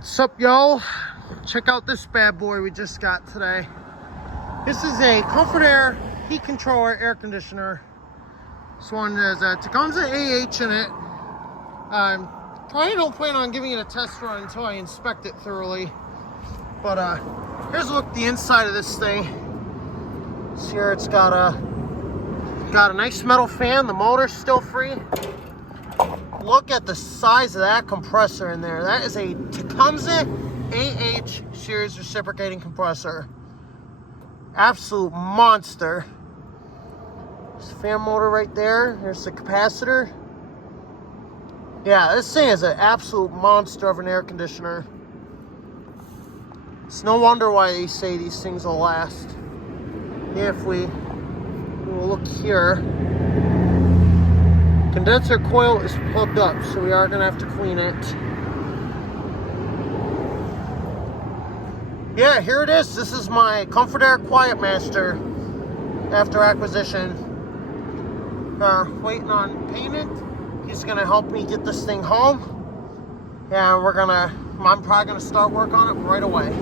What's up, y'all? Check out this bad boy we just got today. This is a Comfort-Aire heat controller air conditioner. This one has a Tecumseh AH in it. Probably don't plan on giving it a test run until I inspect it thoroughly. But here's a look at the inside of this thing. See here, it's got a nice metal fan. The motor's still free. Look at the size of that compressor in there. That is a Tecumseh AH series reciprocating compressor. Absolute monster. There's the fan motor right there. There's the capacitor. Yeah, this thing is an absolute monster of an air conditioner. It's no wonder why they say these things will last. If we will look here, condenser coil is plugged up, so we are going to have to clean it. Yeah, here it is. This is my Comfort-Aire Quiet Master after acquisition. Waiting on payment. He's going to help me get this thing home. And I'm probably going to start work on it right away.